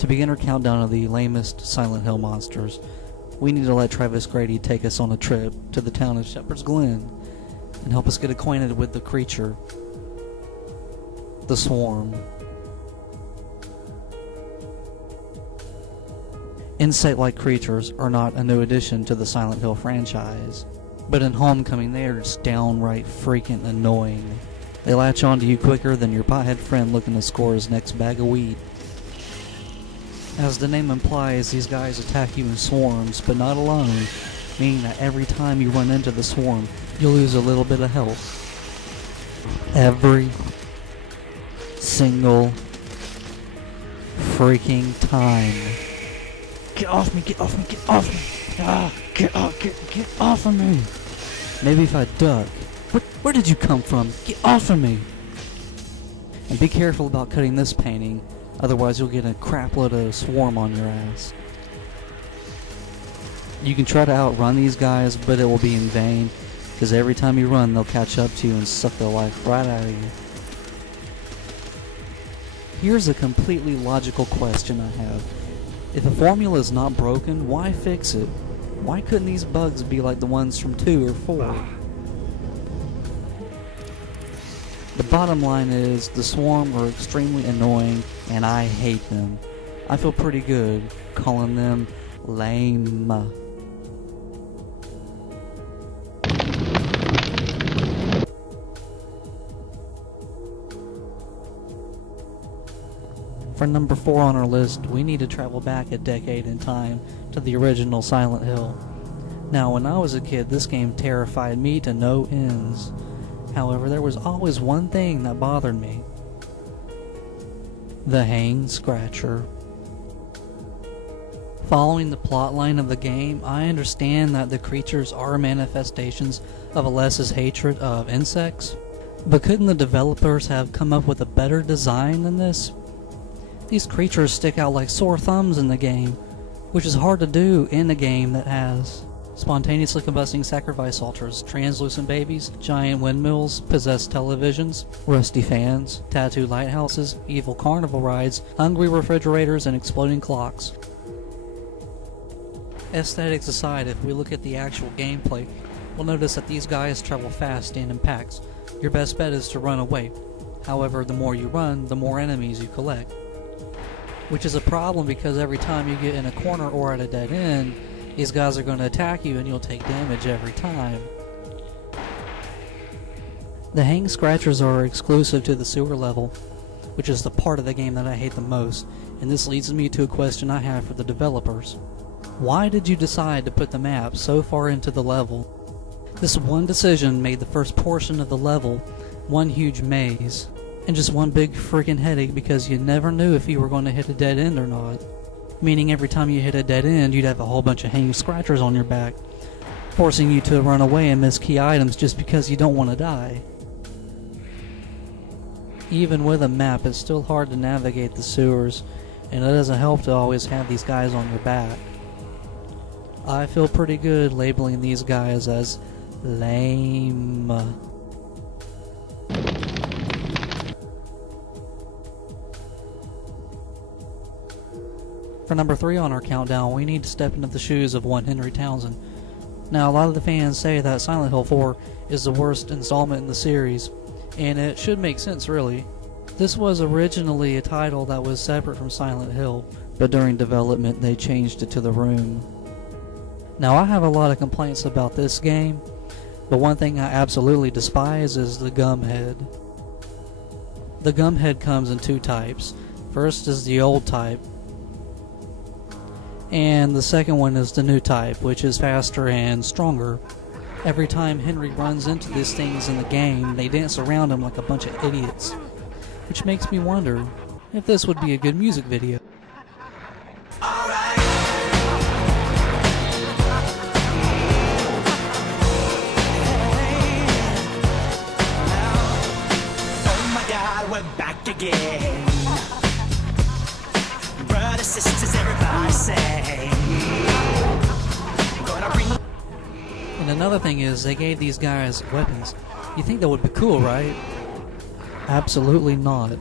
To begin our countdown of the lamest Silent Hill monsters, we need to let Travis Grady take us on a trip to the town of Shepherd's Glen and help us get acquainted with the creature, the Swarm. Insect-like creatures are not a new addition to the Silent Hill franchise, but in Homecoming they are just downright freaking annoying. They latch onto you quicker than your pothead friend looking to score his next bag of weed. As the name implies, these guys attack you in swarms, but not alone, meaning that every time you run into the swarm, you'll lose a little bit of health. Every single freaking time. Get off me, get off me, get off me! Ah, get off of me! Maybe if I duck. Where did you come from? Get off of me! And be careful about cutting this painting, otherwise you'll get a crapload of swarm on your ass. You can try to outrun these guys, but it will be in vain, because every time you run they'll catch up to you and suck the life right out of you. Here's a completely logical question I have. If a formula is not broken, why fix it? Why couldn't these bugs be like the ones from 2 or 4? The bottom line is, the Swarm are extremely annoying, and I hate them. I feel pretty good calling them lame. For number 4 on our list, we need to travel back a decade in time to the original Silent Hill. Now, when I was a kid, this game terrified me to no ends. However, there was always one thing that bothered me. The Hang Scratcher. Following the plotline of the game, I understand that the creatures are manifestations of Alessa's hatred of insects, but couldn't the developers have come up with a better design than this? These creatures stick out like sore thumbs in the game, which is hard to do in a game that has spontaneously combusting sacrifice altars, translucent babies, giant windmills, possessed televisions, rusty fans, tattooed lighthouses, evil carnival rides, hungry refrigerators, and exploding clocks. Aesthetics aside, if we look at the actual gameplay, we'll notice that these guys travel fast and in packs. Your best bet is to run away. However, the more you run, the more enemies you collect. Which is a problem because every time you get in a corner or at a dead end, these guys are going to attack you and you'll take damage every time. The Hang Scratchers are exclusive to the sewer level, which is the part of the game that I hate the most, and this leads me to a question I have for the developers. Why did you decide to put the map so far into the level? This one decision made the first portion of the level one huge maze, and just one big freaking headache because you never knew if you were going to hit a dead end or not. Meaning every time you hit a dead end, you'd have a whole bunch of Hang Scratchers on your back, forcing you to run away and miss key items just because you don't want to die. Even with a map, it's still hard to navigate the sewers, and it doesn't help to always have these guys on your back. I feel pretty good labeling these guys as lame. For number 3 on our countdown, we need to step into the shoes of one Henry Townsend. Now, a lot of the fans say that Silent Hill 4 is the worst installment in the series, and it should make sense really. This was originally a title that was separate from Silent Hill, but during development they changed it to The Room. Now, I have a lot of complaints about this game, but one thing I absolutely despise is the gum head. The gum head comes in 2 types. First is the old type, and the second one is the new type, which is faster and stronger. Every time Henry runs into these things in the game, they dance around him like a bunch of idiots, which makes me wonder if this would be a good music video. Oh my God, we're back again. Brothers, sisters, everybody say. And another thing is, they gave these guys weapons. You think that would be cool, right? Absolutely not.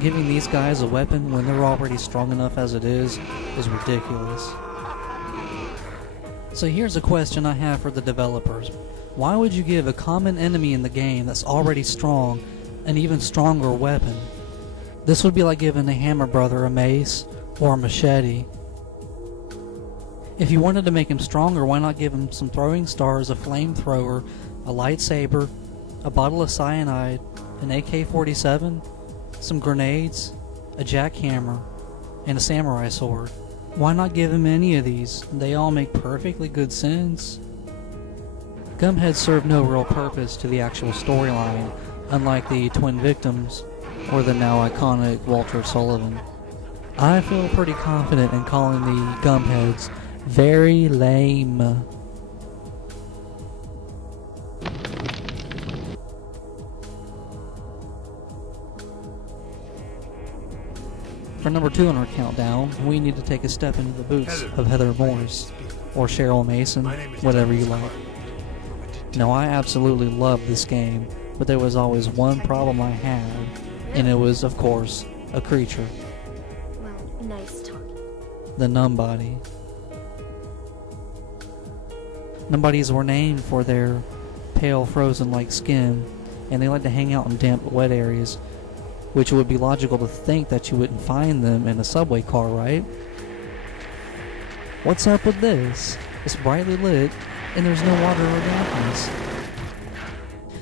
Giving these guys a weapon when they're already strong enough as it is ridiculous. So here's a question I have for the developers. Why would you give a common enemy in the game that's already strong an even stronger weapon? This would be like giving a hammer brother a mace or a machete. If you wanted to make him stronger, why not give him some throwing stars, a flamethrower, a lightsaber, a bottle of cyanide, an AK-47, some grenades, a jackhammer, and a samurai sword? Why not give him any of these? They all make perfectly good sense. Gumheads serve no real purpose to the actual storyline, unlike the twin victims or the now iconic Walter Sullivan. I feel pretty confident in calling the Gumheads very lame. For number 2 on our countdown, we need to take a step into the boots of Heather Morris, or Cheryl Mason, whatever you like. Now, I absolutely love this game, but there was always one problem I had, and it was, of course, a creature. Well, nice talking. The Numbody. Numbodies were named for their pale frozen-like skin, and they like to hang out in damp, wet areas, which would be logical to think that you wouldn't find them in a subway car, right? What's up with this? It's brightly lit, and there's no water or darkness.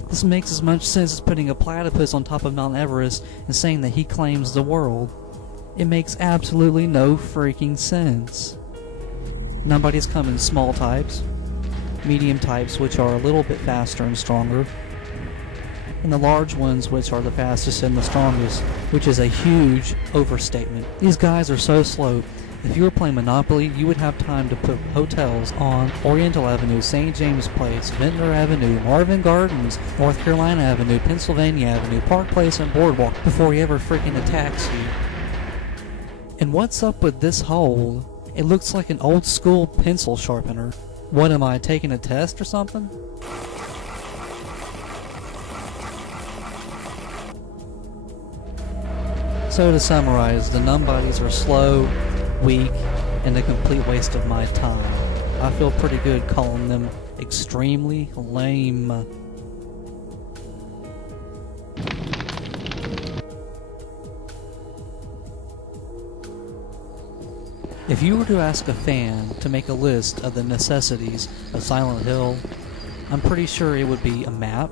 This makes as much sense as putting a platypus on top of Mount Everest and saying that he claims the world. It makes absolutely no freaking sense. Numbodies come in small types, medium types, which are a little bit faster and stronger, and the large ones, which are the fastest and the strongest, which is a huge overstatement. These guys are so slow. If you were playing Monopoly, you would have time to put hotels on Oriental Avenue, St. James Place, Ventnor Avenue, Marvin Gardens, North Carolina Avenue, Pennsylvania Avenue, Park Place, and Boardwalk before he ever freaking attacks you. And what's up with this hole? It looks like an old school pencil sharpener. What am I, taking a test or something? So to summarize, the Numbodies are slow, weak, and a complete waste of my time. I feel pretty good calling them extremely lame. If you were to ask a fan to make a list of the necessities of Silent Hill, I'm pretty sure it would be a map,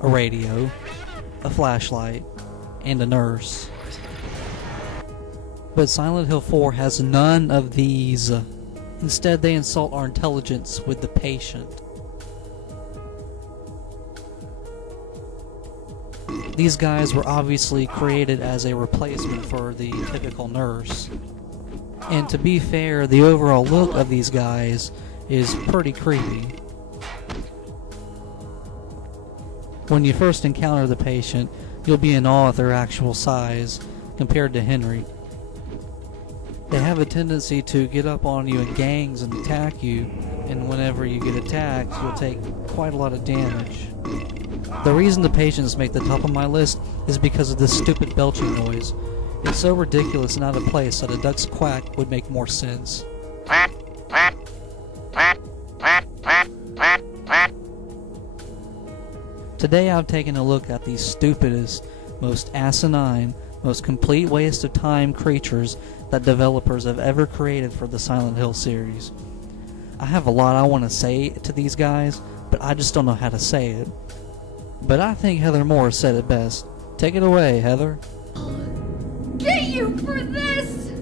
a radio, a flashlight, and a nurse. But Silent Hill 4 has none of these. Instead, they insult our intelligence with the patient. These guys were obviously created as a replacement for the typical nurse. And to be fair, the overall look of these guys is pretty creepy. When you first encounter the patient, you'll be in awe at their actual size compared to Henry. They have a tendency to get up on you in gangs and attack you, and whenever you get attacked, you'll take quite a lot of damage. The reason the patients make the top of my list is because of this stupid belching noise. It's so ridiculous and out of place that a duck's quack would make more sense. Today I've taken a look at the stupidest, most asinine, most complete waste of time creatures that developers have ever created for the Silent Hill series. I have a lot I want to say to these guys, but I just don't know how to say it. But I think Heather Morris said it best. Take it away, Heather. Get you for this!